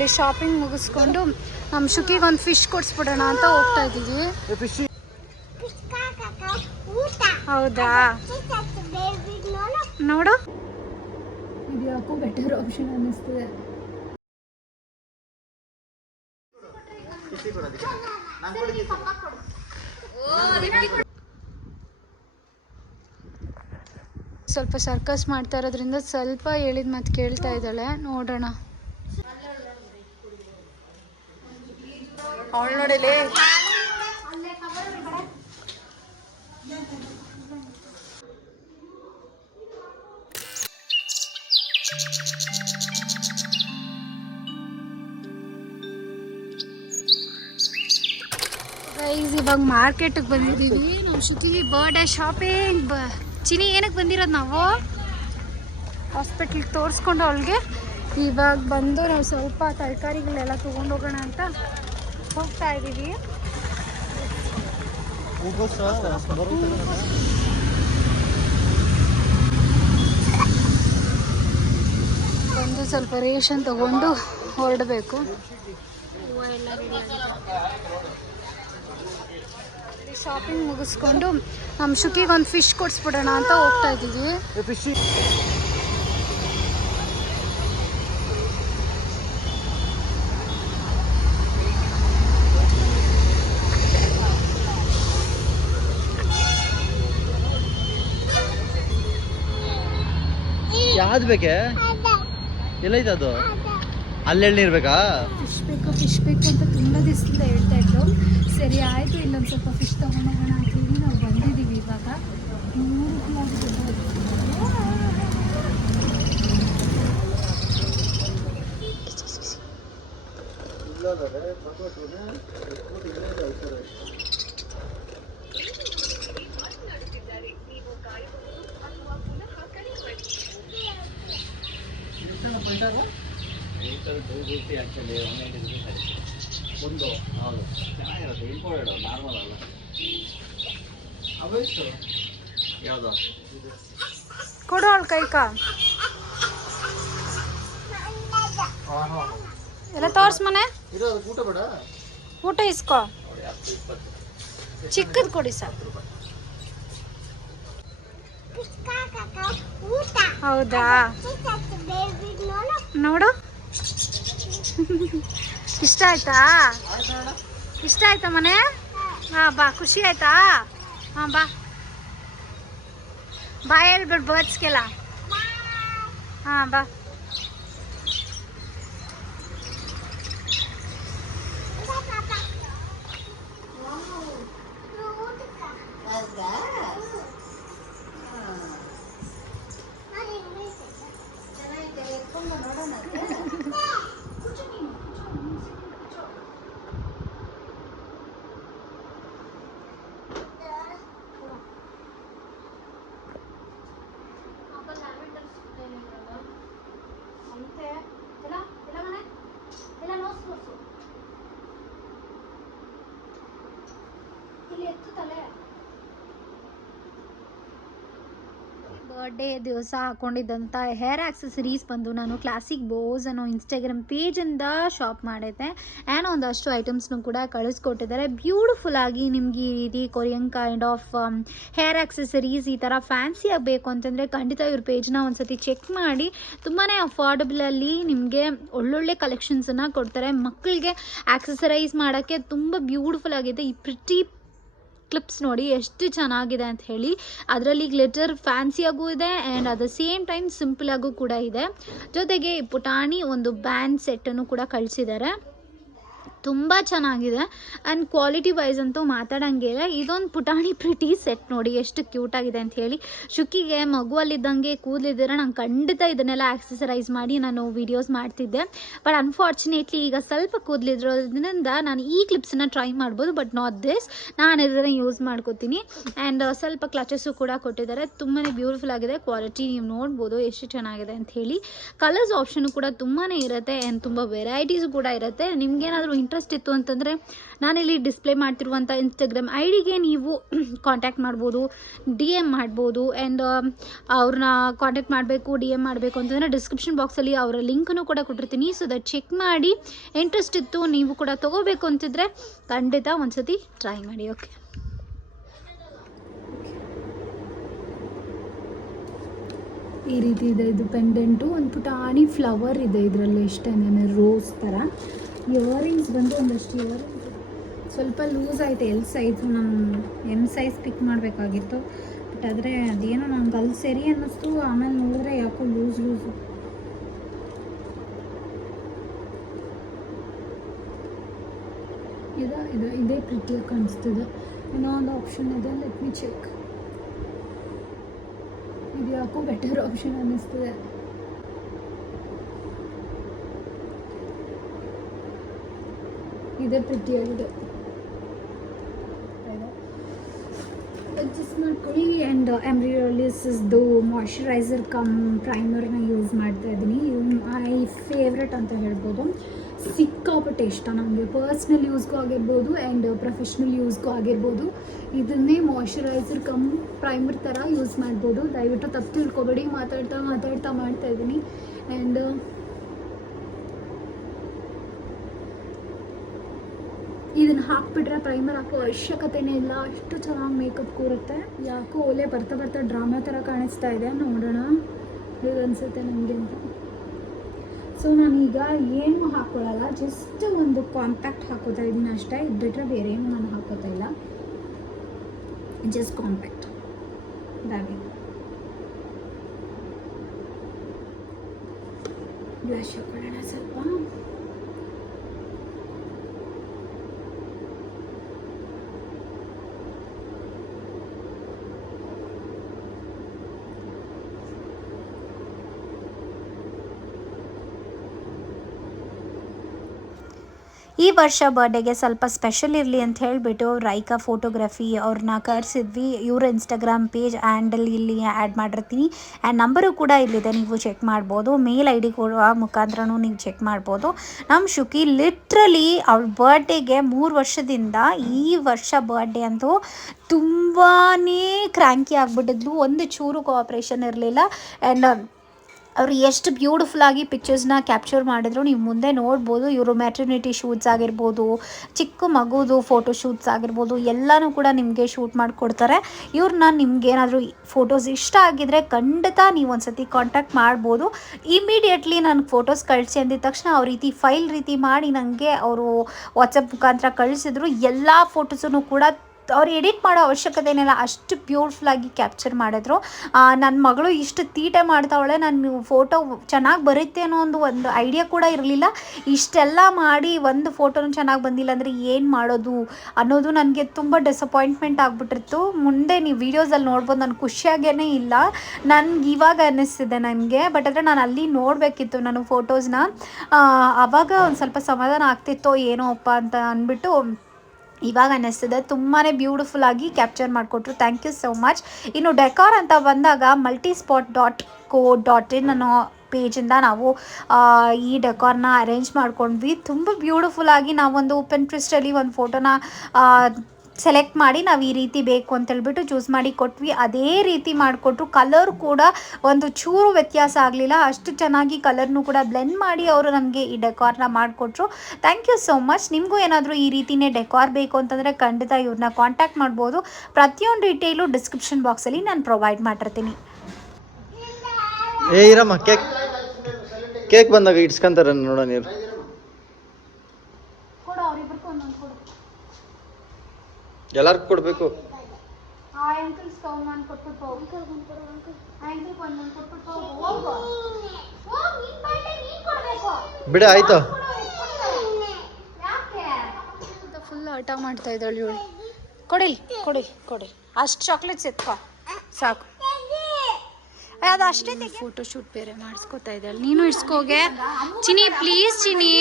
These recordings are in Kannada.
ಇಲ್ಲಿ ಶಾಪಿಂಗ್ ಮುಗಿಸ್ಕೊಂಡು ನಮ್ಮ ಶುಕಿಗೆ ಒಂದು ಫಿಶ್ ಕೊಡಿಸ್ಬಿಡೋಣ ಅಂತ ಹೋಗ್ತಾ ಇದ್ದೀವಿ. ಹೌದಾ, ನೋಡು ಇದು ಯಾಕೋ ಬೆಟರ್ ಆಪ್ಷನ್ ಅನ್ನಿಸ್ತದೆ. ಸ್ವಲ್ಪ ಸರ್ಕಸ್ ಮಾಡ್ತಾ ಇರೋದ್ರಿಂದ ಸ್ವಲ್ಪ ಹೇಳಿದ ಮಾತು ಕೇಳ್ತಾ ಇದ್ದಾಳೆ. ನೋಡೋಣ. ಅವಳು ನೋಡಿಲಿ ಗೈಸ್, ಇವಾಗ ಮಾರ್ಕೆಟಿಗೆ ಬಂದಿದ್ದೀವಿ. ನಾವು ಶ್ರುತಿಗೆ ಬರ್ಡೇ ಶಾಪಿಂಗ್. ಚಿನಿ ಏನಕ್ಕೆ ಬಂದಿರೋದು? ನಾವು ಹಾಸ್ಪಿಟ್ಲಿಗೆ ತೋರಿಸ್ಕೊಂಡು ಅವಳಿಗೆ ಇವಾಗ ಬಂದು ನಾವು ಸ್ವಲ್ಪ ತರಕಾರಿಗಳೆಲ್ಲ ತೊಗೊಂಡೋಗೋಣ ಅಂತ ಹೋಗ್ತಾ ಇದ್ದೀವಿ. ಒಂದು ಸ್ವಲ್ಪ ರೇಷನ್ ತಗೊಂಡು ಹೊರಡಬೇಕು. ಶಾಪಿಂಗ್ ಮುಗಿಸ್ಕೊಂಡು ನಮ್ಮ ಶುಕಿಗೆ ಒಂದು ಫಿಶ್ ಕೊಡಿಸ್ಬಿಡೋಣ ಅಂತ ಹೋಗ್ತಾ ಇದ್ದೀವಿ. ಯಾವ್ದು ಬೇಕೆ? ಎಲ್ಲೈತೆ ಅದು? ಅಲ್ಲೆಳ್ಳಿ ಇರ್ಬೇಕಾ? ಫಿಶ್ ಬೇಕು ಅಂತ ತುಂಬ ದಿವಸದಿಂದ ಹೇಳ್ತಾ ಇತ್ತು. ಸರಿ ಆಯಿತು, ಇಲ್ಲೊಂದು ಸ್ವಲ್ಪ ಫಿಶ್ ತೊಗೊಂಡೋಗೋಣ ಅಂತೀವಿ. ನಾವು ಬಂದಿದ್ದೀವಿ ಇವಾಗ. ಒಂದು ಹೌದು ಚೆನ್ನಾಗಿರುತ್ತೆ. ಇಂಪೋರ್ಟೆಡ್ ನಾರ್ಮಲ್ ಅಲ್ಲ. ಅವೆಷ್ಟು ಯಾವುದು ಕೊಡು ಅವಳು ಕೈಕ ಎಲ್ಲ ತೋರ್ಸ್ ಮನೆ. ಊಟ ಬೇಡ, ಊಟ ಇಸ್ಕೋ. ಚಿಕ್ಕದು ಕೊಡಿ ಸರ್. ಹೌದಾ, ನೋಡು. ಇಷ್ಟ ಆಯ್ತಾ? ಇಷ್ಟ ಆಯ್ತಾ ಮನೆ? ಹಾಂ ಬಾ. ಖುಷಿ ಆಯ್ತಾ? ಹಾಂ ಬಾ. ಬಾ ಹೇಳ್ಬಿಡು ಬರ್ಡ್ಸ್ಗೆಲ್ಲ. ಹಾಂ ಬಾ. ಬರ್ಡೇ ದಿವಸ ಹಾಕೊಂಡಿದ್ದಂಥ ಹೇರ್ ಆಕ್ಸೆಸರೀಸ್ ಬಂದು ನಾನು ಕ್ಲಾಸಿಕ್ ಬೋಸ್ ಅನ್ನೋ ಇನ್ಸ್ಟಾಗ್ರಾಮ್ ಪೇಜಿಂದ ಶಾಪ್ ಮಾಡಿದ್ದೆ. ಆ್ಯಂಡ್ ಒಂದಷ್ಟು ಐಟಮ್ಸ್ನು ಕೂಡ ಕಳಿಸ್ಕೊಟ್ಟಿದ್ದಾರೆ. ಬ್ಯೂಟಿಫುಲ್ ಆಗಿ ನಿಮ್ಗೆ ಈ ರೀತಿ Korean kind of hair accessories ಈ ಥರ ಫ್ಯಾನ್ಸಿ ಆಗಬೇಕು ಅಂತಂದರೆ ಖಂಡಿತ ಇವ್ರ ಪೇಜ್ನ ಒಂದ್ಸತಿ ಚೆಕ್ ಮಾಡಿ. ತುಂಬಾ ಅಫೋರ್ಡಬಲಲ್ಲಿ ನಿಮಗೆ ಒಳ್ಳೊಳ್ಳೆ ಕಲೆಕ್ಷನ್ಸನ್ನು ಕೊಡ್ತಾರೆ. ಮಕ್ಕಳಿಗೆ ಆಕ್ಸೆಸರೈಸ್ ಮಾಡೋಕ್ಕೆ ತುಂಬ ಬ್ಯೂಟಿಫುಲ್ ಆಗಿದೆ. ಈ ಪ್ರಿಟಿ ಕ್ಲಿಪ್ಸ್ ನೋಡಿ ಎಷ್ಟು ಚೆನ್ನಾಗಿದೆ ಅಂತ ಹೇಳಿ. ಅದರಲ್ಲಿ ಗ್ಲಿಟರ್ ಫ್ಯಾನ್ಸಿಯಾಗೂ ಇದೆ and at the same time simple ಆಗು ಕೂಡ ಇದೆ. ಜೊತೆಗೆ ಪುಟಾಣಿ ಒಂದು ಬ್ಯಾಂಡ್ ಸೆಟ್ಟನ್ನು ಕೂಡ ಕಳಿಸಿದ್ದಾರೆ. ತುಂಬ ಚೆನ್ನಾಗಿದೆ ಆ್ಯಂಡ್ ಕ್ವಾಲಿಟಿ ವೈಸ್ ಅಂತೂ ಮಾತಾಡೋಂಗಿಲ್ಲ. ಇದೊಂದು ಪುಟಾಣಿ ಪ್ರಿಟಿ ಸೆಟ್ ನೋಡಿ ಎಷ್ಟು ಕ್ಯೂಟಾಗಿದೆ ಅಂತ ಹೇಳಿ. ಶುಕಿಗೆ ಮಗುವಲ್ಲಿದ್ದಂಗೆ ಕೂದಲಿದ್ದರೆ ನಾನು ಖಂಡಿತ ಇದನ್ನೆಲ್ಲ ಆಕ್ಸೆಸರೈಸ್ ಮಾಡಿ ನಾನು ವೀಡಿಯೋಸ್ ಮಾಡ್ತಿದ್ದೆ. ಬಟ್ ಅನ್ಫಾರ್ಚುನೇಟ್ಲಿ ಈಗ ಸ್ವಲ್ಪ ಕೂದಲಿದ್ರೋದ್ರಿಂದ ನಾನು ಈ ಕ್ಲಿಪ್ಸನ್ನು ಟ್ರೈ ಮಾಡ್ಬೋದು, ಬಟ್ ನಾಟ್ ದಿಸ್. ನಾನು ಇದನ್ನು ಯೂಸ್ ಮಾಡ್ಕೋತೀನಿ. ಆ್ಯಂಡ್ ಸ್ವಲ್ಪ ಕ್ಲಚಸ್ಸು ಕೂಡ ಕೊಟ್ಟಿದ್ದಾರೆ. ತುಂಬಾ ಬ್ಯೂಟಿಫುಲ್ ಆಗಿದೆ. ಕ್ವಾಲಿಟಿ ನೀವು ನೋಡ್ಬೋದು ಎಷ್ಟು ಚೆನ್ನಾಗಿದೆ ಅಂತ ಹೇಳಿ. ಕಲರ್ಸ್ ಆಪ್ಷನು ಕೂಡ ತುಂಬಾ ಇರುತ್ತೆ ಆ್ಯಂಡ್ ತುಂಬ ವೆರೈಟೀಸು ಕೂಡ ಇರುತ್ತೆ. ನಿಮಗೇನಾದರೂ ಇಂಟ್ರೆಸ್ಟ್ ಇತ್ತು ಅಂತಂದರೆ ನಾನಿಲ್ಲಿ ಡಿಸ್ಪ್ಲೇ ಮಾಡ್ತಿರುವಂಥ ಇನ್ಸ್ಟಾಗ್ರಾಮ್ ಐಡಿಗೆ ನೀವು ಕಾಂಟ್ಯಾಕ್ಟ್ ಮಾಡ್ಬೋದು, DM ಮಾಡ್ಬೋದು. ಆ್ಯಂಡ್ ಅವ್ರನ್ನ ಕಾಂಟ್ಯಾಕ್ಟ್ ಮಾಡಬೇಕು, DM ಮಾಡಬೇಕು ಅಂತಂದರೆ ಡಿಸ್ಕ್ರಿಪ್ಷನ್ ಬಾಕ್ಸಲ್ಲಿ ಅವರ ಲಿಂಕನ್ನು ಕೂಡ ಕೊಟ್ಟಿರ್ತೀನಿ. ಸೊ ದಟ್ ಚೆಕ್ ಮಾಡಿ ಇಂಟ್ರೆಸ್ಟ್ ಇತ್ತು ನೀವು ಕೂಡ ತೊಗೋಬೇಕು ಅಂತಿದ್ರೆ ಖಂಡಿತ ಒಂದ್ಸತಿ ಟ್ರೈ ಮಾಡಿ. ಓಕೆ, ಈ ರೀತಿ ಇದೆ ಇದು ಪೆಂಡೆಂಟು. ಒಂದು ಪುಟಾಣಿ ಫ್ಲವರ್ ಇದೆ ಇದರಲ್ಲಿ, ಎಷ್ಟೇನೆ ರೋಸ್ ಥರ. ಇಯರಿಂಗ್ಸ್ ಬಂದು ಒಂದಷ್ಟು ಇಯರಿಂಗ್ಸ್ ಸ್ವಲ್ಪ ಲೂಸ್ ಆಯಿತು. ಸೈಜು ನಾನು ಸೈಜ್ ಪಿಕ್ ಮಾಡಬೇಕಾಗಿತ್ತು, ಬಟ್ ಆದರೆ ಅದೇನೋ ನಂಗೆ ಅಲ್ಲಿ ಸರಿ ಅನ್ನಿಸ್ತು. ಆಮೇಲೆ ನೋಡಿದ್ರೆ ಯಾಕೋ ಲೂಸು ಇದೇ ಪ್ರಿಟಿಯಾಗಿ ಕಾಣಿಸ್ತಿದೆ. ಇನ್ನೂ ಒಂದು ಆಪ್ಷನ್ ಇದೆ, ಲೆಟ್ ಮಿ ಚೆಕ್. ಇದು ಯಾಕೋ ಬೆಟರ್ ಆಪ್ಷನ್ ಅನ್ನಿಸ್ತದೆ. ಇದೇ ಪ್ರಿಟಿಯಾಗಿದೆ, ಅಡ್ಜಸ್ಟ್ ಮಾಡ್ಕೊಳ್ಳಿ. ಆ್ಯಂಡ್ ಎಮ್ರಿಲಿಸ್ದು ಮಾಯ್ಶ್ಚರೈಸರ್ ಕಮ್ ಪ್ರೈಮರ್ನ ಯೂಸ್ ಮಾಡ್ತಾ ಇದ್ದೀನಿ. ಇದು ಮೈ ಫೇವ್ರೆಟ್ ಅಂತ ಹೇಳ್ಬೋದು. ಸಿಕ್ಕಾಪಟ್ಟೆ ಇಷ್ಟ ನನಗೆ, ಪರ್ಸ್ನಲ್ ಯೂಸ್ಗೂ ಆಗಿರ್ಬೋದು ಆ್ಯಂಡ್ ಪ್ರೊಫೆಷ್ನಲ್ ಯೂಸ್ಗೂ ಆಗಿರ್ಬೋದು. ಇದನ್ನೇ ಮಾಯ್ಶ್ಚರೈಸರ್ ಕಮ್ ಪ್ರೈಮರ್ ಥರ ಯೂಸ್ ಮಾಡ್ಬೋದು. ದಯವಿಟ್ಟು ತಪ್ಪು ತಿಳ್ಕೊಬೇಡಿ, ಮಾತಾಡ್ತಾ ಮಾಡ್ತಾಯಿದ್ದೀನಿ. ಆ್ಯಂಡ್ ಇದನ್ನು ಹಾಕ್ಬಿಟ್ರೆ ಪ್ರೈಮರ್ ಹಾಕೋ ಅವಶ್ಯಕತೆನೇ ಇಲ್ಲ, ಅಷ್ಟು ಚೆನ್ನಾಗಿ ಮೇಕಪ್ ಕೂರುತ್ತೆ. ಯಾಕೋ ಒಲೆ ಬರ್ತಾ ಡ್ರಾಮಾ ಥರ ಕಾಣಿಸ್ತಾ ಇದೆ, ನೋಡೋಣ ಇದು ಅನಿಸುತ್ತೆ ನನಗೆ ಅಂತ. ಸೊ ನಾನೀಗ ಏನು ಹಾಕ್ಕೊಳ್ಳಲ್ಲ, ಜಸ್ಟ್ ಒಂದು ಕಾಂಪ್ಯಾಕ್ಟ್ ಹಾಕೋತಾ ಇದ್ದೀನಿ ಅಷ್ಟೇ. ಇದು ಬಿಟ್ಟರೆ ಬೇರೆ ಏನು ನಾನು ಹಾಕೋತಾ ಇಲ್ಲ, ಜಸ್ಟ್ ಕಾಂಪ್ಯಾಕ್ಟ್. ಬ್ಯಾಗಿ ಬ್ಲಷ್ ಹಾಕೊಳ್ಳೋಣ ಸ್ವಲ್ಪ. ಈ ವರ್ಷ ಬರ್ಡೇಗೆ ಸ್ವಲ್ಪ ಸ್ಪೆಷಲ್ ಇರಲಿ ಅಂತ ಹೇಳಿಬಿಟ್ಟು ರೈಕಾ ಫೋಟೋಗ್ರಫಿ ಅವ್ರನ್ನ ಕರೆಸಿದ್ವಿ. ಇವರ ಇನ್ಸ್ಟಾಗ್ರಾಮ್ ಪೇಜ್ ಹ್ಯಾಂಡಲ್ ಇಲ್ಲಿ ಆ್ಯಡ್ ಮಾಡಿರ್ತೀನಿ. ಆ್ಯಂಡ್ ನಂಬರು ಕೂಡ ಇಲ್ಲಿದೆ, ನೀವು ಚೆಕ್ ಮಾಡ್ಬೋದು. ಮೇಲ್ ID ಕೊಡುವ ಮುಖಾಂತರನೂ ನೀವು ಚೆಕ್ ಮಾಡ್ಬೋದು. ನಮ್ಮ ಶುಕಿ ಲಿಟ್ರಲಿ ಅವಳ ಬರ್ಡೇಗೆ 3 ವರ್ಷದಿಂದ ಈ ವರ್ಷ ಬರ್ಡೇ ಅಂತೂ ತುಂಬಾ ಕ್ರ್ಯಾಂಕಿ ಆಗಿಬಿಟ್ಟಿದ್ಲು. ಒಂದು ಚೂರು ಕೋಆಪ್ರೇಷನ್ ಇರಲಿಲ್ಲ. ಆ್ಯಂಡ್ ಅವರು ಎಷ್ಟು ಬ್ಯೂಟಿಫುಲ್ಲಾಗಿ ಪಿಕ್ಚರ್ಸ್ನ ಕ್ಯಾಪ್ಚರ್ ಮಾಡಿದ್ರು ನೀವು ಮುಂದೆ ನೋಡ್ಬೋದು. ಇವರು ಮ್ಯಾಟ್ರಿನಿಟಿ ಶೂಟ್ಸ್ ಆಗಿರ್ಬೋದು, ಚಿಕ್ಕ ಮಗುದು ಫೋಟೋ ಶೂಟ್ಸ್ ಆಗಿರ್ಬೋದು, ಎಲ್ಲನೂ ಕೂಡ ನಿಮಗೆ ಶೂಟ್ ಮಾಡಿಕೊಡ್ತಾರೆ. ಇವ್ರನ್ನ ನಿಮ್ಗೇನಾದರೂ ಫೋಟೋಸ್ ಇಷ್ಟ ಆಗಿದ್ರೆ ಖಂಡಿತ ನೀವು ಒಂದ್ಸತಿ ಕಾಂಟ್ಯಾಕ್ಟ್ ಮಾಡ್ಬೋದು. ಇಮಿಡಿಯೇಟ್ಲಿ ನನಗೆ ಫೋಟೋಸ್ ಕಳಿಸಿ ಅಂದಿದ ತಕ್ಷಣ ಅವ್ರ ರೀತಿ ಫೈಲ್ ರೀತಿ ಮಾಡಿ ನನಗೆ ಅವರು ವಾಟ್ಸಪ್ ಮುಖಾಂತರ ಕಳಿಸಿದ್ರು. ಎಲ್ಲ ಫೋಟೋಸನ್ನು ಕೂಡ ಅವ್ರು ಎಡಿಟ್ ಮಾಡೋ ಅವಶ್ಯಕತೆ ಏನಿಲ್ಲ, ಅಷ್ಟು ಬ್ಯೂಟಿಫುಲ್ಲಾಗಿ ಕ್ಯಾಪ್ಚರ್ ಮಾಡಿದ್ರು. ನನ್ನ ಮಗಳು ಇಷ್ಟು ತೀಟೆ ಮಾಡ್ತಾವಳೆ, ನಾನು ಫೋಟೋ ಚೆನ್ನಾಗಿ ಬರುತ್ತೆ ಅನ್ನೋ ಒಂದು ಐಡಿಯಾ ಕೂಡ ಇರಲಿಲ್ಲ. ಇಷ್ಟೆಲ್ಲ ಮಾಡಿ ಒಂದು ಫೋಟೋನು ಚೆನ್ನಾಗಿ ಬಂದಿಲ್ಲ ಅಂದರೆ ಏನು ಮಾಡೋದು ಅನ್ನೋದು ನನಗೆ ತುಂಬ ಡಿಸಪಾಯಿಂಟ್ಮೆಂಟ್ ಆಗಿಬಿಟ್ಟಿತ್ತು. ಮುಂದೆ ನೀವು ವೀಡಿಯೋಸಲ್ಲಿ ನೋಡ್ಬೋದು, ನಾನು ಖುಷಿಯಾಗೇ ಇಲ್ಲ. ನನಗೆ ಇವಾಗ ಅನ್ನಿಸ್ತಿದೆ ನನಗೆ, ಬಟ್ ಆದರೆ ನಾನು ಅಲ್ಲಿ ನೋಡಬೇಕಿತ್ತು ನಾನು ಫೋಟೋಸ್ನ. ಆವಾಗ ಒಂದು ಸ್ವಲ್ಪ ಸಮಾಧಾನ ಆಗ್ತಿತ್ತೋ ಏನೋ ಅಪ್ಪ ಅಂತ ಅಂದ್ಬಿಟ್ಟು ಇವಾಗ ಅನ್ನಿಸ್ತಿದೆ. ತುಂಬಾ ಬ್ಯೂಟಿಫುಲ್ಲಾಗಿ ಕ್ಯಾಪ್ಚರ್ ಮಾಡಿಕೊಟ್ರು. Thank you so much. ಇನ್ನು ಡೆಕಾರ್ ಅಂತ ಬಂದಾಗ multispot.co.in ಅನ್ನೋ ಪೇಜಿಂದ ನಾವು ಈ ಡೆಕಾರ್ನ ಅರೇಂಜ್ ಮಾಡ್ಕೊಂಡ್ವಿ. ತುಂಬ ಬ್ಯೂಟಿಫುಲ್ಲಾಗಿ ನಾವೊಂದು ಪಿಂಟ್ರೆಸ್ಟಲ್ಲಿ ಒಂದು ಫೋಟೋನ ಸೆಲೆಕ್ಟ್ ಮಾಡಿ ನಾವು ಈ ರೀತಿ ಬೇಕು ಅಂತೇಳ್ಬಿಟ್ಟು ಚೂಸ್ ಮಾಡಿ ಕೊಟ್ವಿ. ಅದೇ ರೀತಿ ಮಾಡಿಕೊಟ್ರು. ಕಲರ್ ಕೂಡ ಒಂದು ಚೂರು ವ್ಯತ್ಯಾಸ ಆಗಲಿಲ್ಲ, ಅಷ್ಟು ಚೆನ್ನಾಗಿ ಕಲರ್ನು ಕೂಡ ಬ್ಲೆಂಡ್ ಮಾಡಿ ಅವರು ನಮಗೆ ಈ ಡೆಕಾರ್ನ ಮಾಡಿಕೊಟ್ರು. Thank you so much. ನಿಮಗೂ ಏನಾದರೂ ಈ ರೀತಿಯೇ ಡೆಕಾರ್ ಬೇಕು ಅಂತಂದರೆ ಖಂಡಿತ ಇವ್ರನ್ನ ಕಾಂಟ್ಯಾಕ್ಟ್ ಮಾಡ್ಬೋದು. ಪ್ರತಿಯೊಂದು ಡೀಟೇಲು ಡಿಸ್ಕ್ರಿಪ್ಷನ್ ಬಾಕ್ಸಲ್ಲಿ ನಾನು ಪ್ರೊವೈಡ್ ಮಾಡಿರ್ತೀನಿ. ಇರಮ್ಮ, ಕೇಕ್ ಬಂದಾಗ ಇಡ್ಸ್ಕೊಂತಾರೆ ನೋಡೋಣ. ನೀರು ಎಲ್ಲರಿಗೂ ಕೊಡಬೇಕು. ಬಿಡ ಆಯ್ತು. ಫುಲ್ ಆಟ ಮಾಡ್ತಾ ಇದ್ದಾಳೆ ಇವಳು. ಕೊಡಿ ಕೊಡಿ ಕೊಡಿ, ಅಷ್ಟು ಚಾಕ್ಲೇಟ್ಸ್ ಎತ್ಕೊ ಸಾಕು. ಅದು ಅಷ್ಟೇ. ಫೋಟೋ ಶೂಟ್ ಬೇರೆ ಮಾಡಿಸ್ಕೊತಾ ಇದ್ದಾಳೆ. ನೀನು ಇಡ್ಸ್ಕೋಗೆ ಚಿನಿ, ಪ್ಲೀಸ್ ಚಿನಿ.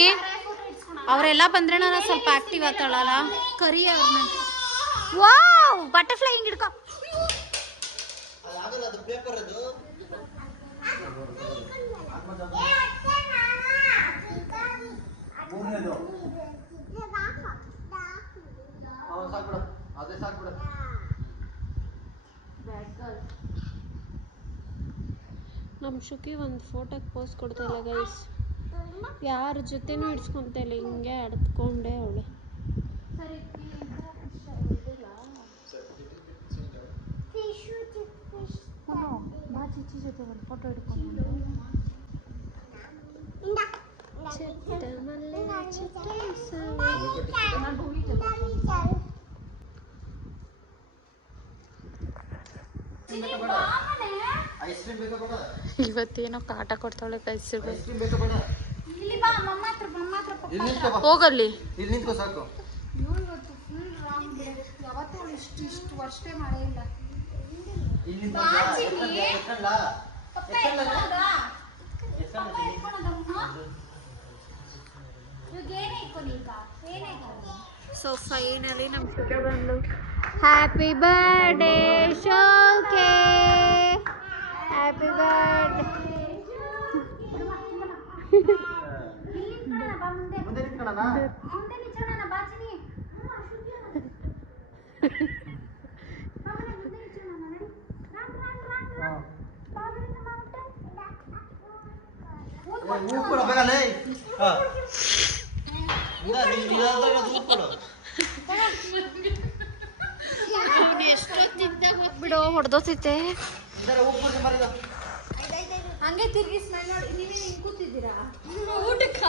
ಅವರೆಲ್ಲ ಬಂದ್ರೆ ನಾನು ಸ್ವಲ್ಪ ಆಕ್ಟಿವ್ ಆಗ್ತಾಳಲ್ಲ. ಕರಿ ಅವ್ರನ್ನ. ವಾವ್, ಬಟರ್ಫ್ಲೈ ಹಿಂಗೆ ಹಿಡ್ಕೊ. ನಮ್ಮ ಶುಕಿ ಒಂದು ಫೋಟೋಗೆ ಪೋಸ್ ಕೊಡ್ತಾ ಇಲ್ಲ ಗೈಸ್, ಯಾರ ಜೊತೆನೂ ಇಡ್ಸ್ಕೊತಾ ಇಲ್ಲ, ಹಿಂಗೆ ಅಡ್ತ್ಕೊಂಡೆ ಅವಳು. ಬಾ ಚಿಚ್ಚಿ ಜೊತೆ ಒಂದು ಫೋಟೋ ಹಿಡ್ಕೊಂಡು ಇವತ್ತೇನೋ ಕಾಟ ಕೊಡ್ತಾಳೆ ಕೈಸಿರು. ಹೋಗಲ್ಲಿ ಇಲ್ಲಿ ನಿಂತ್ಕೋ ಸಾಕು. ಯಾವತ್ತೂ ಇಷ್ಟು ವರ್ಷ ಮಾಡೇ ಇಲ್ಲ. ಸೊ ಫೈನಲಿ ನಮ್ಮ ಶುಕ ಬಂದು ಹ್ಯಾಪಿ ಬರ್ಡೇ ಶೋಕೆ, ಹ್ಯಾಪಿ ಬರ್ಡೇ. ಮುಂದೆ ನಿಂತ್ಕೊಳ್ಳೋಣ. ಬಿಡೋ ಹೊಡೆದೋತೈತೆ. ಹಂಗೆ ತಿರ್ಗಿ ಸ್ಮೆಲ್ ನೋಡಿ. ನೀವೇ ಹಿಂಗೆ ಕೂತಿದ್ದೀರಾ ಊಟಕ್ಕ?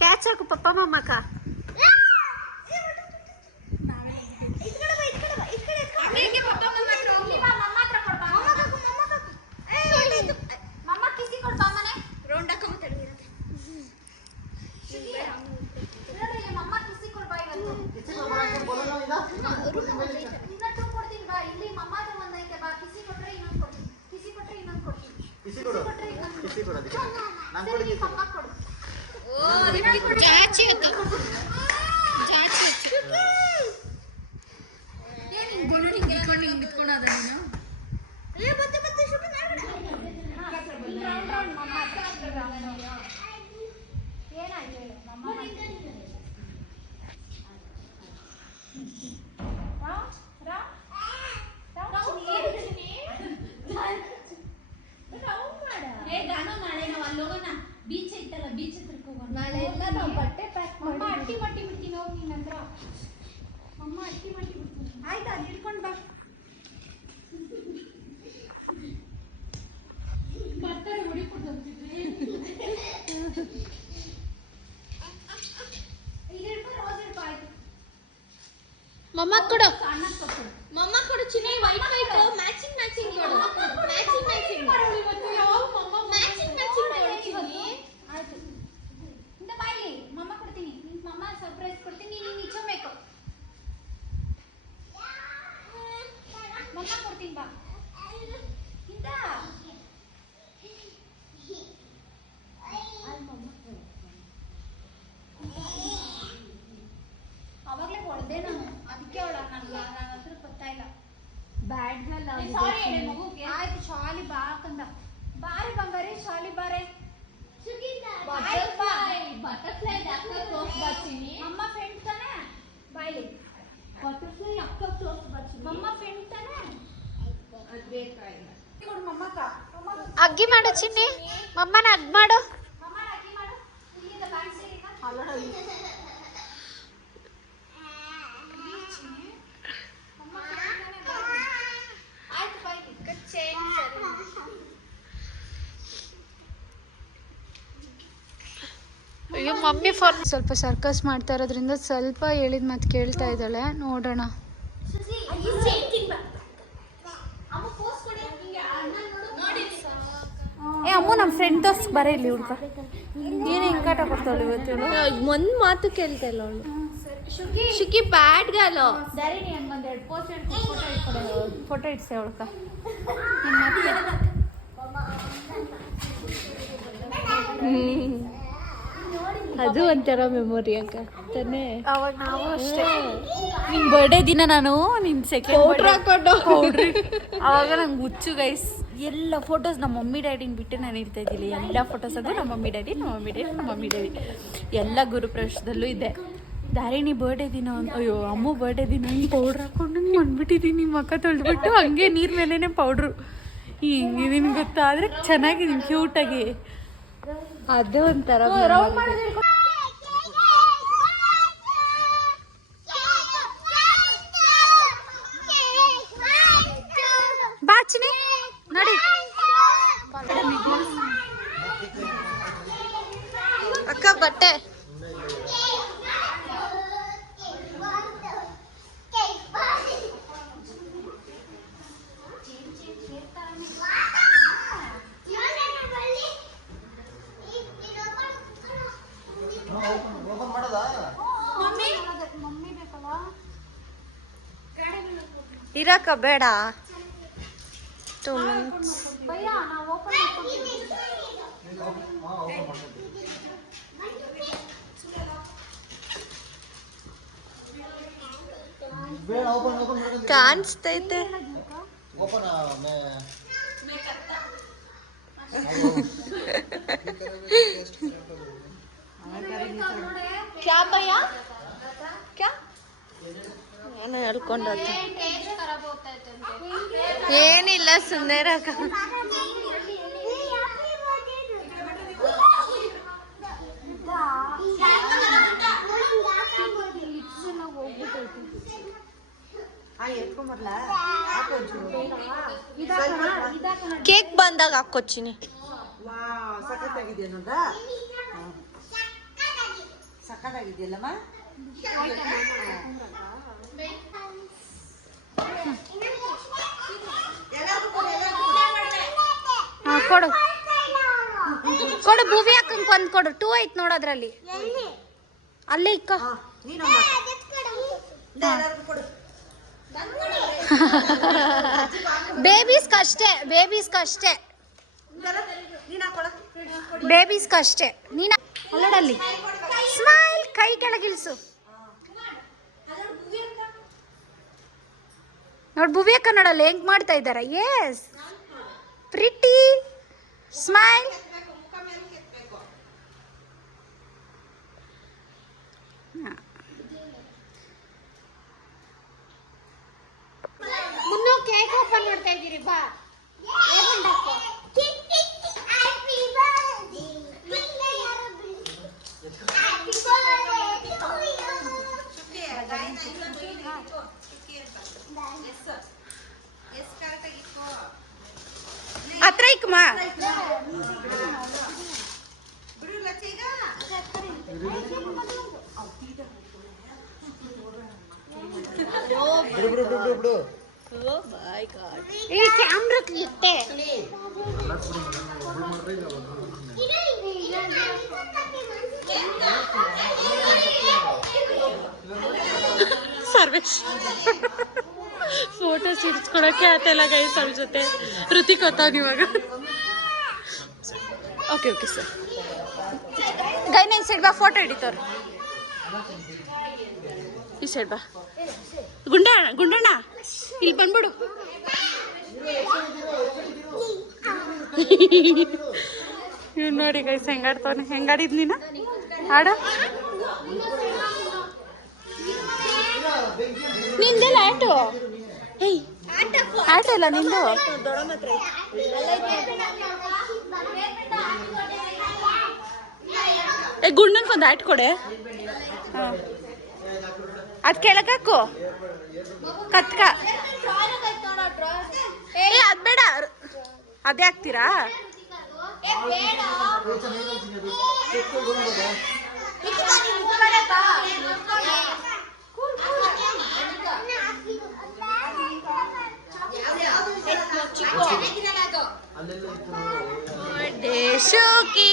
ಕ್ಯಾಚ್ ಹಾಕು ಪಪ್ಪ ಮಮ್ಮಕ್ಕ. ಬೀಚ್ ಐತಲ್ಲ, ಬೀಚ್ ಹತ್ರಕ್ಕೆ ಹೋಗೋಣ. ನಾಳೆ ಎಲ್ಲ ನಾವು ಬಟ್ಟೆ ಪ್ಯಾಕ್ ಮಾಡಿ ಅಟ್ಟಿ ಮಟ್ಟಿ ಬಿಡ್ತೀನಿ. ಹೋಗಿ ನಿನ್ನ ಹತ್ರ ಅಮ್ಮ ಅಟ್ಟಿ ಮಟ್ಟಿ ಬಿಡ್ತೀನಿ. ಆಯ್ತಾ, ಅದು ಹಿಡ್ಕೊಂಡು ಬಾ. ಬರ್ತಾರೆ ಹೊಡಿಕೊಂಡು ಹೋಗ್ತಿದ್ವಿ. ಈಗ ಹಿಡ್ಕೊಂಡು ರೋಸ್ ಹಿಡ್ಕೊ. ಆಯ್ತು ಮಮ್ಮ ಕೊಡು, ಅಣ್ಣ ಕೊಡು. ಮಮ್ಮ ಕೊಡು ಚಿನ್ನಿ. ವೈಟ್ ವೈಟ್ ಮ್ಯಾಚಿಂಗ್ ಮ್ಯಾಚಿಂಗ್ ಕೊಡು. ಮ್ಯಾಚಿಂಗ್ ಮ್ಯಾಚಿಂಗ್ ಇವತ್ತು ಯಾವ ಮಮ್ಮ ಮ್ಯಾಚಿಂಗ್ ಮ್ಯಾಚಿಂಗ್ ಕೊಡು ಚಿನ್ನಿ. ಆಯ್ತು, ಇಂತ ಬಾಯಿ ಮಮ್ಮ ಕೊಡ್ತೀನಿ. ನಿನ್ ಮಮ್ಮ ಸರ್ಪ್ರೈಸ್ ಕೊಡ್ತೀನಿ. ನೀನು ನಿಚ್ಚಬೇಕು. ಮಮ್ಮ ಕೊಡ್ತೀನಿ ಬಾ. ಇಂತ ಅವಾಗಲೇ ಹೊಡೆದೆ ನಾನು. ಅದಕ್ಕೆ ಅವಳ ನನ್ನ ಹತ್ರ ಗೊತ್ತಾ ಇಲ್ಲ. ಬ್ಯಾಡ್ ಗರ್ಲ್ ಮಗುಗೆ. ಆಯ್ತು ಶಾಲಿ ಬಾ ಕಂದ. ಬಾರೆ ಬಂಗಾರಿ, ಶಾಲಿ ಬಾರೆ. ಬಟರ್ಫ್ಲೈ ಮಮ್ಮ ಫ್ರೆಂಡ್ ತಾನೆ. ಬಾಯ್ಲಿ ಬಟರ್ಫ್ಲೈ ಅಕ್ಕ ಕ್ಲೋಸ್ ಬರ್ತೀನಿ. ಮಮ್ಮ ಫ್ರೆಂಡ್ ತಾನೆ. ಮಮ್ಮಕ್ಕ ಅಗ್ಗಿ ಮಾಡು ಚಿನ್ನಿ. ಮಮ್ಮನ ಅಗ್ ಮಾಡು. ಮಮ್ಮ ಅಕ್ಕಿ ಮಾಡು. ಇಲ್ಲಿಂದ ಬ್ಯಾಂಕ್ ಸೈಡ್ ಆಯ್ತು ಬಾಯ್ಲಿ. ಅಯ್ಯೋ ಮಮ್ಮಿ ಫೋನ್. ಸ್ವಲ್ಪ ಸರ್ಕಸ್ ಮಾಡ್ತಾ ಇರೋದ್ರಿಂದ ಸ್ವಲ್ಪ ಹೇಳಿದ ಮಾತು ಕೇಳ್ತಾ ಇದ್ದಾಳೆ. ನೋಡೋಣ. ಏ ಅಮ್ಮ, ನಮ್ಮ ಫ್ರೆಂಡ್ ತೋರ್ಸ್ ಬರ ಇಲ್ಲಿ ಹುಡ್ಕ. ಏನು ಹಿಂಗಾಟ ಕೊಡ್ತಾಳೆ ಇವತ್ತು? ಒಂದು ಮಾತು ಕೇಳ್ತಾ ಇಲ್ಲ ಅವಳು. ಶುಕಿ ಬ್ಯಾಡ್ ಗರ್ಲ್. ಫೋಟೋ ಇಡ್ಸೆ ಹುಡ್ಕ. ಅದು ಒಂಥರ ಮೆಮೊರಿ ಅಕ್ಕ ತಾನೇ. ಅವಾಗ ನಾವು ಅಷ್ಟೇ ನಿನ್ ಬರ್ಡೇ ದಿನ ನಾನು ನಿನ್ ಸೆಕೆಂಡ್ ಹಾಕೊಂಡು ಅವಾಗ ನಂಗೆ ಹುಚ್ಚು ಗೈಸ್. ಎಲ್ಲ ಫೋಟೋಸ್ ನಮ್ಮ ಮಮ್ಮಿ ಡ್ಯಾಡಿನ ಬಿಟ್ಟು ನಾನು ಇರ್ತಾ ಇದ್ದಿಲ್ಲ. ಎಲ್ಲ ಫೋಟೋಸ್ ಅದು ನಮ್ಮ ಮಮ್ಮಿ ಡ್ಯಾಡಿ ಎಲ್ಲ ಗುರುಪ್ರವೇಶದಲ್ಲೂ ಇದೆ. ಧಾರಿಣಿ ಬರ್ಡೇ ದಿನ ಅಯ್ಯೋ ಅಮ್ಮ ಬರ್ಡೇ ದಿನ ಹಿಂಗೆ ಪೌಡ್ರ್ ಹಾಕೊಂಡು ಹಿಂಗೆ ಬಂದ್ಬಿಟ್ಟಿದ್ದೀನಿ, ಮಕ್ಕ ತೊಳೆದ್ಬಿಟ್ಟು ಹಂಗೆ ನೀರು ಮೇಲೇ ಪೌಡ್ರು ಹಿಂಗಿದೀನಿ ಗೊತ್ತಾ. ಆದರೆ ಚೆನ್ನಾಗಿದ್ದೀನಿ ಕ್ಯೂಟಾಗಿ. ಅದು ಒಂಥರ ಬಾಚಿನಿ ನೋಡಿ ಅಕ್ಕ ಬಟ್ಟೆ ಓಪನ್ ಮಾಡೋದಾ? ಇರಕ್ಕ ಬೇಡ. ಬೇಡ, ಓಪನ್ ಕಾಣಿಸ್ತೈತೆ. ಓಪನ್ ಕ್ಯಾ ಭಯ್ಯ ಕ್ಯಾ ನಾನು ಹೇಳ್ಕೊಂಡ ಏನಿಲ್ಲ ಸುಮ್ಮನೆ ಇರಕ್ಕ. ಕೇಕ್ ಬಂದಾಗ ಹಾಕೊಚ್ಚಿನಿ. ಸಕ್ಕತ್ತಾಗಿದೆಯಲ್ಲಮ್ಮ. ಕೊಡು ಕೊಡು ಭೂವಿ ಅಕ್ಕಂಗೆ ಒಂದು ಕೊಡು. 2 ಐತ್ ನೋಡೋದ್ರಲ್ಲಿ ಅಲ್ಲೇ ಇಕ್ಕ. ಬೇಬೀಸ್ಗಷ್ಟೇ ನೀನು ಅಲ್ಲಡಲ್ಲಿ ಸ್ಮೈಲ್ ಕೈ ಕೆಳಗಿಳಿಸು. ನೋಡಿ ಭುವಿ ಅಕ್ಕ ನೋಡಲ್ಲ ಹೆಂಗ್ ಮಾಡ್ತಾ ಇದ್ದಾರ. Yes pretty smile. Munnu cake open ಮಾಡ್ತಾ ಇದ್ದೀರಿ ಬಾ. ಹತ್ರ ಇಕ್ಕಮ್ಮ. ಬಿಡು. ಈ ಕ್ಯಾಮ್ರಾ ಇಟ್ಟೆ. ಸರ್ವೇಶ್ ಫೋಟೋಸ್ ಇರಿಸ್ಕೊಳಕ್ಕೆ ಆತಲ್ಲ ಗೈಸ್ ಅವ್ರ ಜೊತೆ. ಋತಿಕ್ ಗೊತ್ತಾವ್ ಇವಾಗ. ಓಕೆ ಸರ್ ಗೈ ನೈನ್ ಸೈಡ್ ಬಾ, ಫೋಟೋ ಹಿಡಿತವ್ರು. ಈ ಸೈಡ್ ಬಾ. ಗುಂಡಣ್ಣ ಇಲ್ಲಿ ಬಂದ್ಬಿಡು. ಇವ್ ನೋಡಿ ಗೈಸ್ ಹೆಂಗಾಡ್ತವನೆ. ಹೆಂಗಾಡಿದ್ ನೀನು ಆಡ? ನಿಂದೆಲ್ಲ ಆಟೋ. ಏಯ್ ಆಟೋ ಇಲ್ಲ ನಿಂದು. ಗುಂಡನ್ಕೊಂದು ಆಟ ಕೊಡೆ. ಅದ್ ಕೆಳಗಾಕು ಕತ್ಕ. ಏ ಅದ್ ಬೇಡ, ಅದೇ ಹಾಕ್ತೀರಾ? ಶೋಕಿ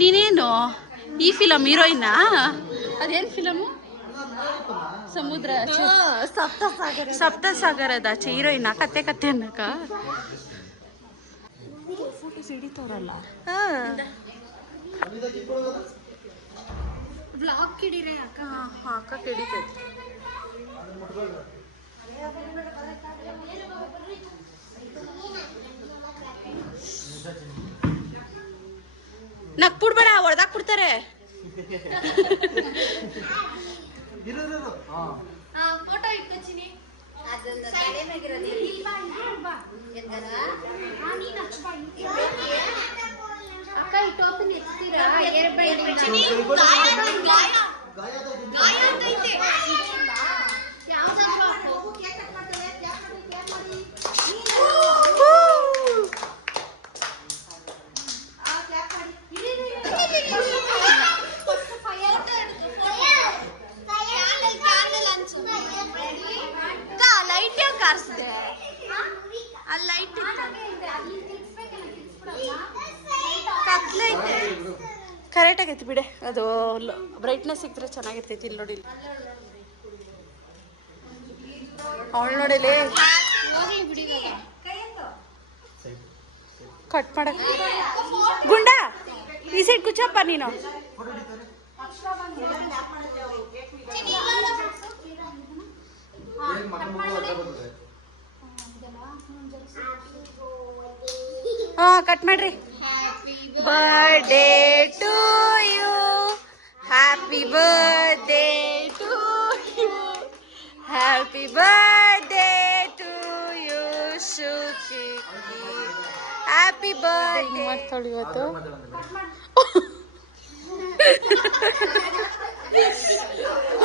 ನೀನೇನು ಈ ಫಿಲಮ್ ಹೀರೋಯಿನಾ? ಅದೇನು ಫಿಲಮು? ಸಮುದ್ರ ಸಪ್ತಸಾಗರದಾಚೆ ಹೀರೋಯಿನಾ? ಕತೆ ಅನ್ನಕ ಹಿಡಿತವ್ರಲ್ಲ. ವ್ಲಾಗ್ ಕಿಡಿರೆ ಅಕ್ಕ. ಅಕ್ಕ ಹಿಡಿತೈತಿ. ನಕ್ಬಿಡ್ಬೇಡ, ಹೊಡೆದಾಕ್ ಬಿಡ್ತಾರೆ. ಫೋಟೋ ಇಟ್ಕೊತೀನಿ. ಅಕ್ಕ ಈ ಟೋಪನ್ ಎತ್ತೀರಾ? ಲೈಟ್ ಯಾಕೆ ಕಾರಿಸ್ದೆ? ಅಲ್ಲಿ ಲೈಟ್ ಕತ್ಲೈತೆ. ಕರೆಕ್ಟ್ ಆಗೈತಿ ಬಿಡೆ, ಅದು ಬ್ರೈಟ್ನೆಸ್ ಸಿಕ್ಕಿದ್ರೆ ಚೆನ್ನಾಗಿರ್ತೈತಿ. ಇಲ್ಲಿ ನೋಡಿ, ಅವಳು ನೋಡಿಲಿ ಕಟ್ ಮಾಡಕ್. ಗುಂಡ ಈ ಸೈಡ್ ಕುಚ್ಚಪ್ಪ ನೀನು. ಕಟ್ ಮಾಡ್ರಿ. Birthday to you, happy birthday to you, happy birthday to you Shuchi, happy birthday. ಮಾಡ್ತಾಳೆ ಇವತ್ತು.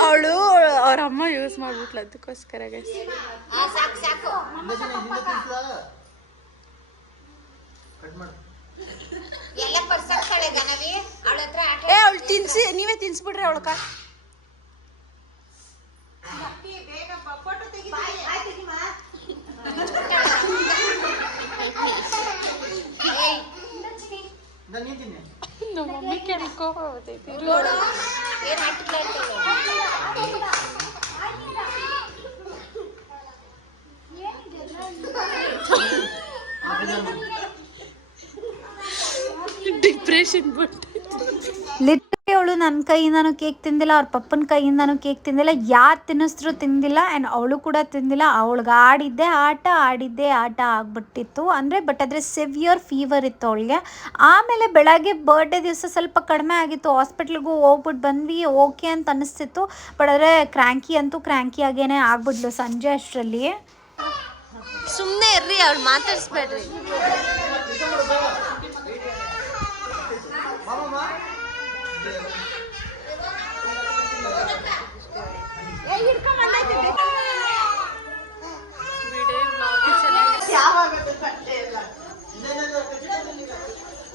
ಅವಳು ಅವ್ರ ಅಮ್ಮ ಯೂಸ್ ಮಾಡ್ಬಿಟ್ಲ, ಅದಕ್ಕೋಸ್ಕರ ಗೈಸ್. ಅವಳು ತಿನ್ಸಿ, ನೀವೇ ತಿನ್ಸ್ಬಿಡ್ರಿ ಅವಳಕ. ನಮ್ಮ ಮಮ್ಮಿ ಕೇಳ್ಕೊ ಡಿಪ್ರೆಷನ್ ಬಿಟ್ಟು. ಲಿಟ್ರಲಿ ಅವಳು ನನ್ನ ಕೈಯಿಂದನೂ ಕೇಕ್ ತಿಂದಿಲ್ಲ, ಅವ್ರ ಪಪ್ಪನ ಕೈಯಿಂದನೂ ಕೇಕ್ ತಿಂದಿಲ್ಲ, ಯಾರು ತಿನ್ನಿಸ್ರು ತಿಂದಿಲ್ಲ. ಆ್ಯಂಡ್ ಅವಳು ಕೂಡ ತಿಂದಿಲ್ಲ. ಅವಳಿಗೆ ಆಡಿದ್ದೆ ಆಟ ಆಗ್ಬಿಟ್ಟಿತ್ತು ಅಂದರೆ. ಬಟ್ ಆದರೆ ಸಿವಿಯರ್ ಫೀವರ್ ಇತ್ತು ಅವಳಿಗೆ. ಆಮೇಲೆ ಬೆಳಗ್ಗೆ ಬರ್ಡೇ ದಿವಸ ಸ್ವಲ್ಪ ಕಡಿಮೆ ಆಗಿತ್ತು, ಹಾಸ್ಪಿಟ್ಲಿಗೂ ಹೋಗ್ಬಿಟ್ಟು ಬಂದ್ವಿ, ಓಕೆ ಅಂತ ಅನ್ನಿಸ್ತಿತ್ತು. ಬಟ್ ಆದರೆ ಕ್ರ್ಯಾಂಕಿ ಆಗೇನೆ ಆಗ್ಬಿಡ್ಲು ಸಂಜೆ ಅಷ್ಟರಲ್ಲಿ. ಸುಮ್ಮನೆ ಇರ್ರಿ, ಅವ್ಳು ಮಾತಾಡಿಸ್ಬೇಡ್ರಿ.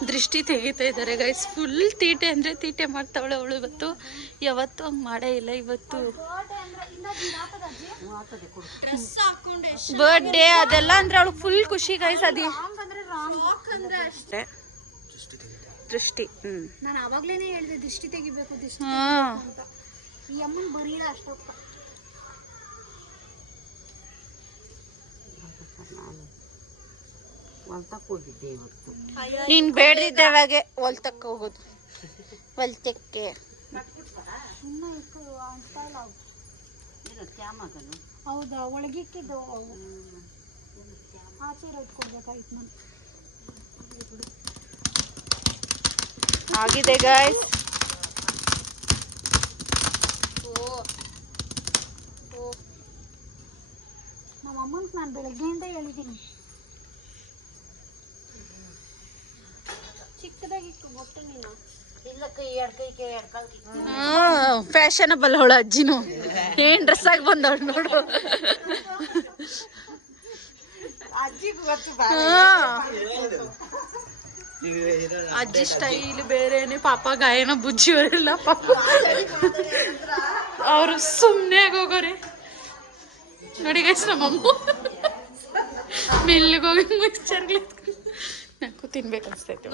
ದೃಷ್ಟಿ ತೆಗಿತಾ ಇದ್ದಾರೆ ಗೈಸ್. ಫುಲ್ ತೀಟೆ ಅಂದರೆ ತೀಟೆ ಮಾಡ್ತಾವಳೆ ಅವಳು. ಇವತ್ತು ಯಾವತ್ತೂ ಹಂಗೆ ಮಾಡೇ ಇಲ್ಲ. ಇವತ್ತು ಬರ್ಡೇ ಅದೆಲ್ಲ ಅಂದ್ರೆ ಅವಳು ಫುಲ್ ಖುಷಿ ಗೈಸ್. ಅದೇ ಅಷ್ಟೇ ದೃಷ್ಟಿ. ನಾನು ಅವಾಗ್ಲೇನೆ ಹೇಳಿದೆ ದೃಷ್ಟಿ ತೆಗಿಬೇಕು, ದೃಷ್ಟಿ ಅಂತ. ಈ ಅಮ್ಮನ್ ಬರೀಲ್ಲ ಅಷ್ಟೊಪ್ಪ. ಹೋಗಿದ್ದೆ ಇವತ್ತು. ನೀನ್ ಬೇಡದಿದ್ದೆ ಅವಾಗೆ ಹೊಲ್ತಕ್ಕ ಹೋಗೋದು. ಹೊಲ್ತಕ್ಕೆ ಹೌದಾ? ಒಳಗಿಕ್ಕಿದ್ದು ಆಚೆ ಇಟ್ಕೊಡ್ಬೇಕಾಯ್ತು ನಾನು. ಆಗಿದೆ ಗಾಯ್ಸ್. ನಮ್ಮ ಅಮ್ಮನ್ಗೆ ನಾನು ಬೆಳಗ್ಗೆಯಿಂದ ಹೇಳಿದ್ದೀನಿ, ಚಿಕ್ಕದಾಗಿತ್ತು ಬೊಟ್ಟು ನೀನು. ಫ್ಯಾಷನಬಲ್ ಅವಳ ಅಜ್ಜಿನು. ಏನ್ ಡ್ರೆಸ್ ಆಗಿ ಬಂದವಳು ನೋಡು. ಅಜ್ಜಿ ಸ್ಟೈಲ್ ಬೇರೆನೆ. ಪಾಪ ಗಾಯನ ಬುಜ್ಜಿಯವರೆಲ್ಲ ಪಾಪ ಅವರು ಸುಮ್ಮನೆ ಆಗೋಗೋರೆ ನೋಡಿ ಗೈಸ್. ನಮ್ಮಮ್ಮ ಮೆಲ್ಲಿಗೋಗಿ ಮಿಕ್ಸ್ಚರ್ಗಳು ನಾಕು ತಿನ್ಬೇಕು ಅನ್ಸ್ತೈತೆ.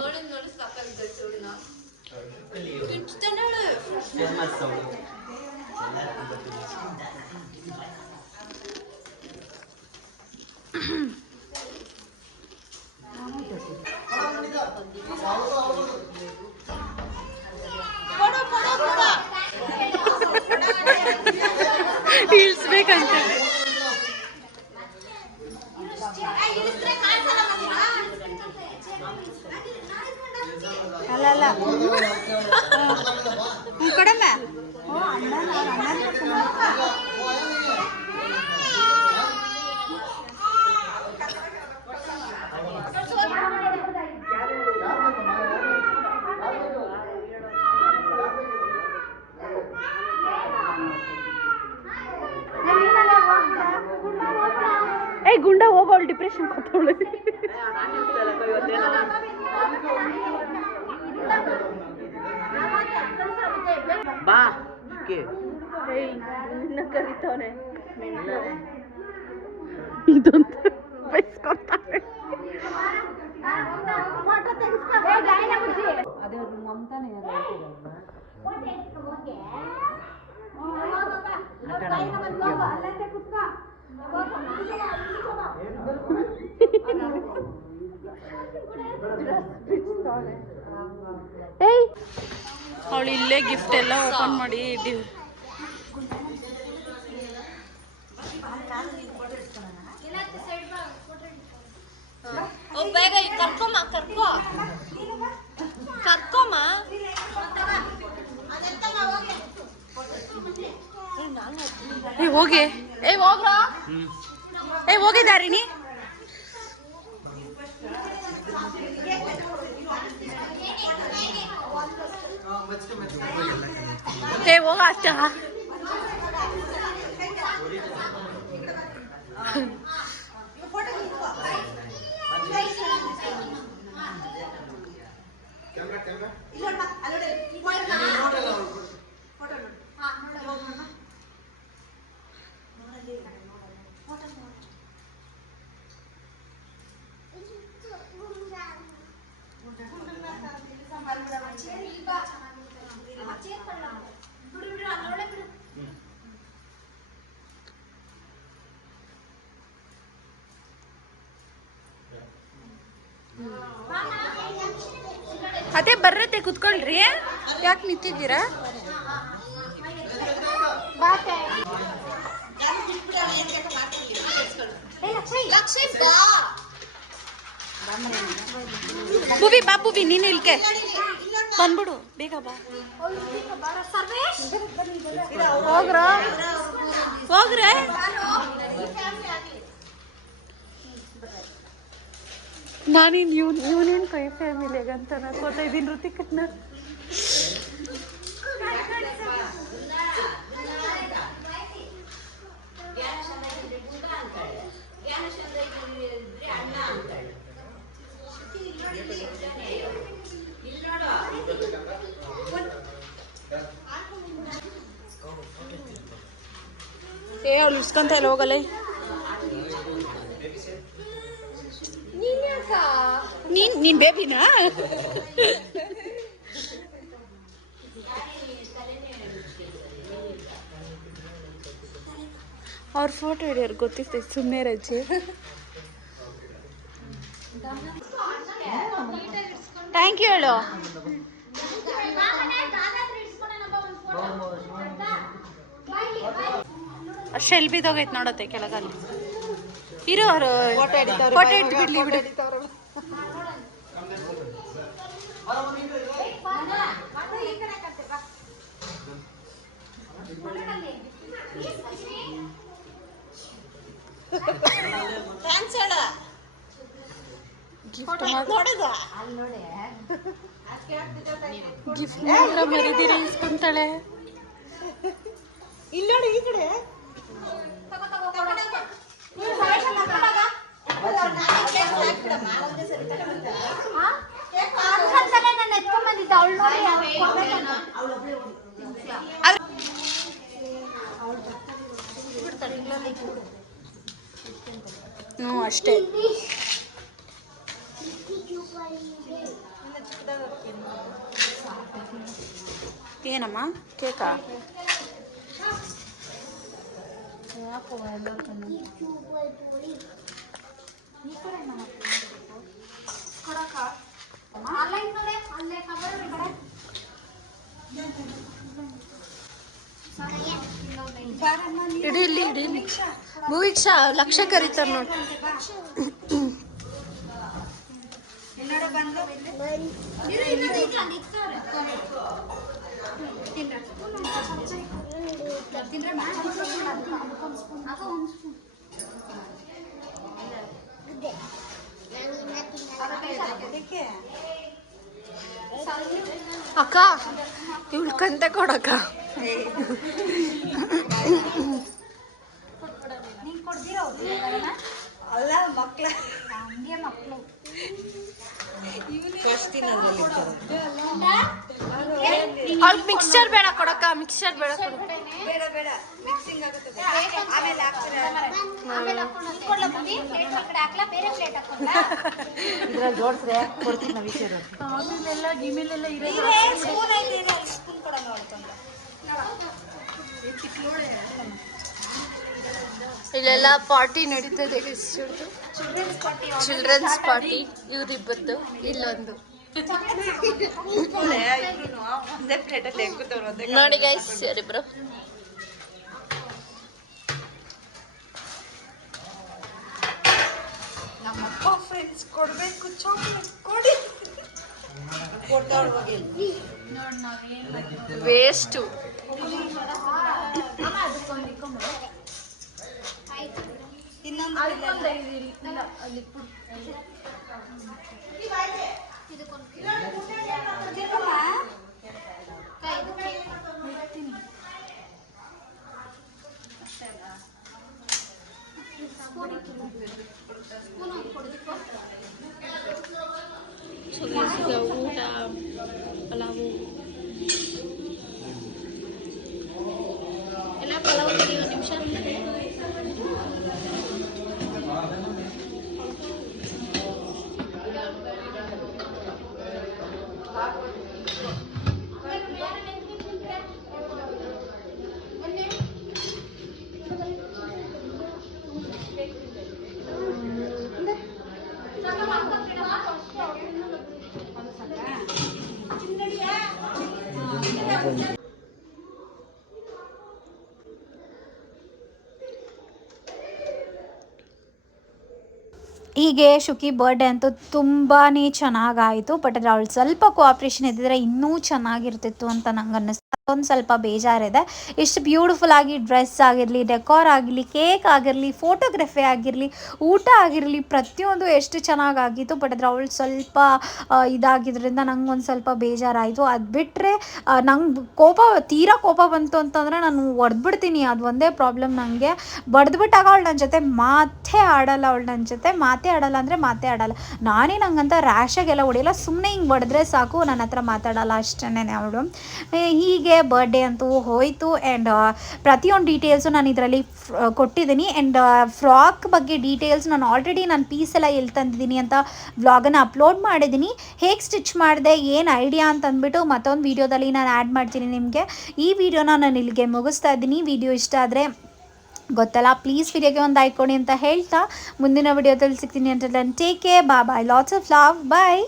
ಕಡಿಮೆ ಏಯ್ ಗುಂಡ ಹೋಗೋಳು ಡಿಪ್ರೆಷನ್ ಕೊತ್ತವಳು. ಬಾ ಕರಿತವನೆ ಇದೊಂದು ಬೈಸ್ಕೊಡ್ತಾಳೆ. ಅದೇ ಮಮತಾನೆ ಏಯ್ ಅವಳು ಇಲ್ಲೇ ಗಿಫ್ಟ್ ಎಲ್ಲ ಓಪನ್ ಮಾಡಿ ಇದ್ದೀವಿ. ಹೋಗಿ ಏಯ್ ಹೋಗ್ರ ಏಯ್ ಹೋಗಿದಾರಿನಿ ಏ ಹೋಗ ಅಷ್ಟ ಅದೇ ಬರ್ರತ್ತೆ ಕುತ್ಕೊಳ್ರಿ. ಯಾಕೆ ನಿಂತಿದ್ದೀರಾ? ಬುವಿ ಬಾ ಬುವಿ ನೀನು ಇಲ್ಕೆ ಬಂದ್ಬಿಡು ಬೇಗ ಬಾ. ಹೋಗ್ರ ಹೋಗ್ರೆ ನಾನಿನ್ ಇವನೇನು ಕೈ ಫ್ಯಾಮಿಲಿಗೆ ಅಂತ ಅನ್ಕೋತಾ ಇದ್ದೀನಿ ಋತಿಕನ್ನ. ಏ ಅವ್ಳು ಇಸ್ಕೊಂತ ಎಲ್ಲ ಹೋಗಲ್ಲ. ನೀನ್ ಬೇಬಿನಾ? ಅವ್ರ ಫೋಟೋ ಹಿಡಿಯೋರು ಗೊತ್ತಿರ್ತೈತೆ ಸುಮ್ಮನೆ ರಜೆ. ಥ್ಯಾಂಕ್ ಯು ಹೇಳು. ಶೆಲ್ ಬಿದ್ದೋಗೈತೆ ನೋಡತ್ತೆ ಕೆಳಗಲ್ಲಿ ಇರೋ ಅವರು ಫೋಟೋ ಹಿಡಿದು ಬಿಡ್ಲಿ ಬಿಡು. ಗಿಫ್ಟ್ ಮಾತ್ರ ಮರಿದಿರ ಇಸ್ಕೊಂತಾಳೆ. ಇಲ್ಲೋಡಿ ಈ ಕಡೆ ಅಷ್ಟೇ. ಏನಮ್ಮ ಕೇಕಾ? ಇಡೀಲಿ ಇಡೀಲಿ ಭೂವೀಕ್ಷಾ ಲಕ್ಷ ಕರೀತಾರ ನೋಡಿ. ಅಕ್ಕ ಇವಳು ಕಂತೆ ಕೊಡಕ್ಕ. ಅಲ್ಲ ಮಕ್ಳ ಅವ್ಳು ಮಿಕ್ಸ್ಚರ್ ಬೇಡ ಕೊಡಕ್ಕ, ಮಿಕ್ಸ್ಚರ್ ಬೇಡ ಕೊಡು. ಬೇಡ ಬೇಡ ಮಿಕ್ಸಿಂಗ್ ಆಗುತ್ತೆ ಆಮೇಲೆ ಹಾಕ್ತಾರೆ. ಇದ್ರಲ್ಲಿ ಜೋಡಿಸ್ರೆ ಕೊಡ್ತೀನಿ ನಾವು ವಿಷಯ. ಆಮೇಲೆಲ್ಲ ಗಿಮಿಲೆಲ್ಲ ಇರೋದು ಸ್ಪೂನ್ ಐತೆ ಸ್ಪೂನ್ ಕೊಡ ನೋಡ್ಕೊಂಡು ಇಲ್ಲೆಲ್ಲ ಪಾರ್ಟಿ ನಡೀತದೆ. ಚಿಲ್ಡ್ರನ್ಸ್ ಪಾರ್ಟಿ ಇವ್ರಿಬ್ಬರದು, ಇಲ್ಲೊಂದು ಒಂದೇ ಪ್ಲೇಟಲ್ಲಿ ಹೆಂಗುತ್ತವ್ರು ಒಂದೇ ನೋಡಿ ಗೈಸ್ ಇವರಿಬ್ರು. ನಮ್ಮಪ್ಪ ಫ್ರೆಂಡ್ಸ್ ಕೊಡ್ಬೇಕು ಚಾಕ್ಲೇಟ್ ಕೊಡಿ ಕೊಡ್ತಾಳು ಹೋಗಿ ವೇಸ್ಟು. ಊಟ ಪಲಾವು ಎಲ್ಲ ಪಲಾವ್ ಒಂದು ನಿಮಿಷ. ಹೀಗೆ ಶುಕಿ ಬರ್ಡೇ ಅಂತೂ ತುಂಬಾ ಚೆನ್ನಾಗಾಯಿತು. ಬಟ್ ಅದ್ರ ಅವಳು ಸ್ವಲ್ಪ ಕೋಆಪ್ರೇಷನ್ ಇದ್ದಿದ್ರೆ ಇನ್ನೂ ಚೆನ್ನಾಗಿರ್ತಿತ್ತು ಅಂತ ನಂಗೆ ಅನ್ನಿಸ್ತು. ಒಂದು ಸ್ವಲ್ಪ ಬೇಜಾರಿದೆ. ಇಷ್ಟು ಬ್ಯೂಟಿಫುಲ್ ಆಗಿ ಡ್ರೆಸ್ ಆಗಿರಲಿ, ಡೆಕೋರ್ ಆಗಿರಲಿ, ಕೇಕ್ ಆಗಿರಲಿ, ಫೋಟೋಗ್ರಫಿ ಆಗಿರಲಿ, ಊಟ ಆಗಿರಲಿ, ಪ್ರತಿಯೊಂದು ಎಷ್ಟು ಚೆನ್ನಾಗಾಗಿತ್ತು. ಬಟ್ ಅದ್ರ ಅವಳು ಸ್ವಲ್ಪ ಇದಾಗಿದ್ದರಿಂದ ನಂಗೆ ಒಂದು ಸ್ವಲ್ಪ ಬೇಜಾರಾಯಿತು. ಅದು ಬಿಟ್ಟರೆ ನಂಗೆ ತೀರಾ ಕೋಪ ಬಂತು ಅಂತಂದರೆ ನಾನು ಹೊಡೆದ್ಬಿಡ್ತೀನಿ. ಅದು ಒಂದೇ ಪ್ರಾಬ್ಲಮ್ ನನಗೆ. ಬಡ್ದುಬಿಟ್ಟಾಗ ಅವಳು ನನ್ನ ಜೊತೆ ಮಾತೇ ಆಡಲ್ಲ. ಅವಳು ನನ್ನ ಜೊತೆ ಮಾತೇ ಆಡಲ್ಲ ಅಂದರೆ ಮಾತೇ ಆಡಲ್ಲ. ನಾನೇನಂಗಂತ ರ್ಯಾಶಾಗೆಲ್ಲ ಹೊಡೆಯಲ್ಲ, ಸುಮ್ಮನೆ ಹಿಂಗೆ ಹೊಡೆದ್ರೆ ಸಾಕು, ನನ್ನ ಹತ್ರ ಮಾತಾಡಲ್ಲ ಅಷ್ಟೇ ಅವಳು. ಹೀಗೆ ಬರ್ಡೇ ಅಂತೂ ಹೋಯಿತು. ಆ್ಯಂಡ್ ಪ್ರತಿಯೊಂದು ಡೀಟೇಲ್ಸು ನಾನು ಇದರಲ್ಲಿ ಕೊಟ್ಟಿದ್ದೀನಿ. ಆ್ಯಂಡ್ ಫ್ರಾಕ್ ಬಗ್ಗೆ ಡೀಟೇಲ್ಸ್ ನಾನು ಆಲ್ರೆಡಿ ನಾನು ಪೀಸ್ ಎಲ್ಲ ಎಲ್ಲಿ ತಂದಿದ್ದೀನಿ ಅಂತ ವ್ಲಾಗನ್ನು ಅಪ್ಲೋಡ್ ಮಾಡಿದ್ದೀನಿ. ಹೇಗೆ ಸ್ಟಿಚ್ ಮಾಡಿದೆ, ಏನು ಐಡಿಯಾ ಅಂತಂದ್ಬಿಟ್ಟು ಮತ್ತೊಂದು ವೀಡಿಯೋದಲ್ಲಿ ನಾನು ಆ್ಯಡ್ ಮಾಡ್ತೀನಿ ನಿಮಗೆ. ಈ ವಿಡಿಯೋನ ನಾನು ಇಲ್ಲಿಗೆ ಮುಗಿಸ್ತಾ ಇದ್ದೀನಿ. ವಿಡಿಯೋ ಇಷ್ಟ ಆದರೆ ಗೊತ್ತಲ್ಲ, ಪ್ಲೀಸ್ ವಿಡಿಯೋಗೆ ಒಂದು ಲೈಕ್ ಕೊಡಿ ಅಂತ ಹೇಳ್ತಾ ಮುಂದಿನ ವಿಡಿಯೋದಲ್ಲಿ ಸಿಗ್ತೀನಿ ಅಂತ. Take care, bye, lots of love, bye.